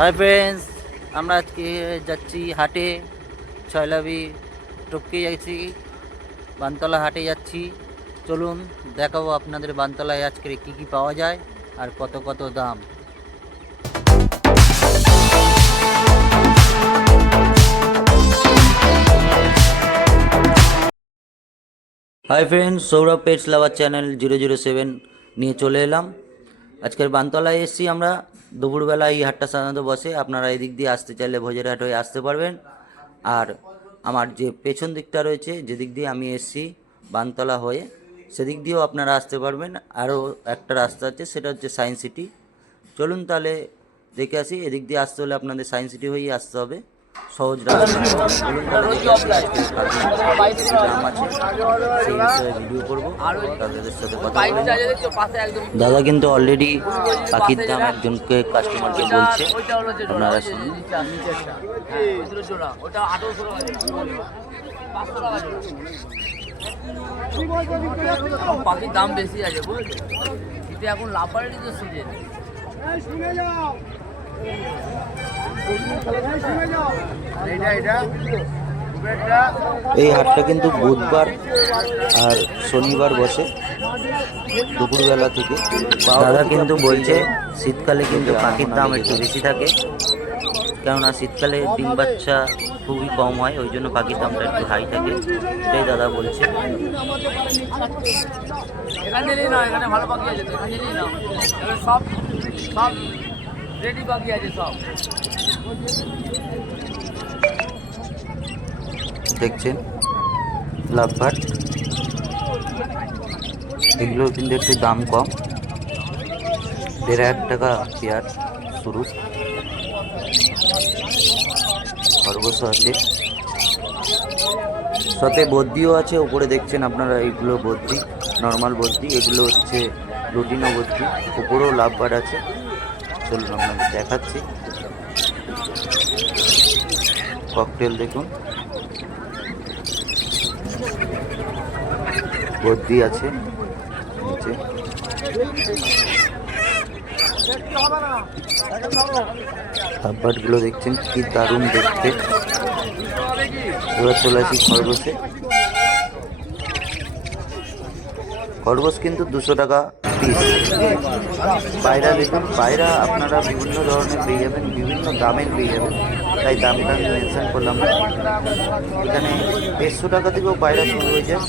Hi friends, আমরা আজকে যাচ্ছি হাটে। ছয়লাবি টপকে যাচ্ছি, বানতলা হাটে যাচ্ছি। চলুন দেখাবো আপনাদের বানতলায় আজকে কি কি পাওয়া যায় আর কত কত দাম। হাই ফ্রেন্ডস, সৌরভ পেটস লাভার চ্যানেল 007 নিয়ে চলে এলাম। আজকের বানতলায় এসেছি আমরা। দুপুরবেলা এই হাটটা সাধারণত বসে, আপনারা এদিক দিয়ে আসতে চাইলে ভোজেরহাট হয়ে আসতে পারবেন। আর আমার যে পেছন দিকটা রয়েছে, যেদিক দিয়ে আমি এসেছি বানতলা হয়ে, সেদিক দিয়েও আপনারা আসতে পারবেন। আরও একটা রাস্তা আছে, সেটা হচ্ছে সায়েন্স সিটি। চলুন তাহলে দেখে আসি। এদিক দিয়ে আসতে হলে আপনাদের সায়েন্স সিটি হয়েই আসতে হবে, সহজ রাস্তা। চলুন তাহলে দেখে আসি আজকে দাম আছে, সেই বিষয়ে ভিডিও করবো, তাদের সাথে কথা বলবো। দাদা কিন্তু অলরেডি পাখির দাম একজনকে কাস্টমারকে বলছে, আপনারা শুনুন। পাখির দাম বেশি আছে বুঝলি, কিন্তু এখন লাফারেরই তো সিজন। এই হাটটা কিন্তু বুধবার আর শনিবার বসে দুপুরবেলা থেকে। দাদা কিন্তু বলছে শীতকালে কিন্তু পাখির দাম একটু বেশি থাকে, কেননা শীতকালে ডিম বাচ্চা খুবই কম হয়, ওই জন্য পাখির দামটা একটু হাই থাকে, এটাই দাদা বলছে। এখানে নিয়ে নাও, এখানে ভালো পাখি আছে, এখানে নিয়ে নাও। সব সব রেডি পাখি আছে সব। দেখছেন লাভবার্ড, এগুলোর কিন্তু একটু দাম কম, 1,500 টাকা পেয়ার শুরু। খরগোশও আছে, সাথে বদ্রিও আছে। উপরে দেখছেন আপনারা, এইগুলো বদ্রি, নর্মাল বদ্রি, এগুলো হচ্ছে রুটিনো বদ্রি। উপরেও লাভবার্ড আছে, চলুন আপনাদের দেখাচ্ছি। ককটেল দেখুন, বদ্রি আছে নিচে। লাভবার্ডগুলো দেখছেন কি দারুণ দেখতে। এবার চলে আসি খরগোশে। খরগোশ কিন্তু 200 টাকা পিস। পায়রা দেখুন, পায়রা আপনারা বিভিন্ন ধরনের পেয়ে যাবেন, বিভিন্ন দামের পেয়ে যাবেন, তাই দামটা আমি মেনশন করলাম না। এখানে 150 টাকা থেকেও পায়রা শুরু হয়ে যায়।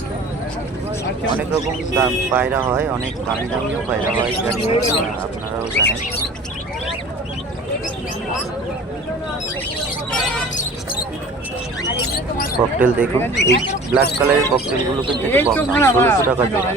অনেক রকম দাম পায়রা হয়, অনেক দামি দামিও পায়রা হয়, জানি আপনারাও জানেন। ককটেল দেখুন, এই ব্ল্যাক কালারের ককটেলগুলো কিন্তু একটু কম দাম, 1600 টাকা জোড়া।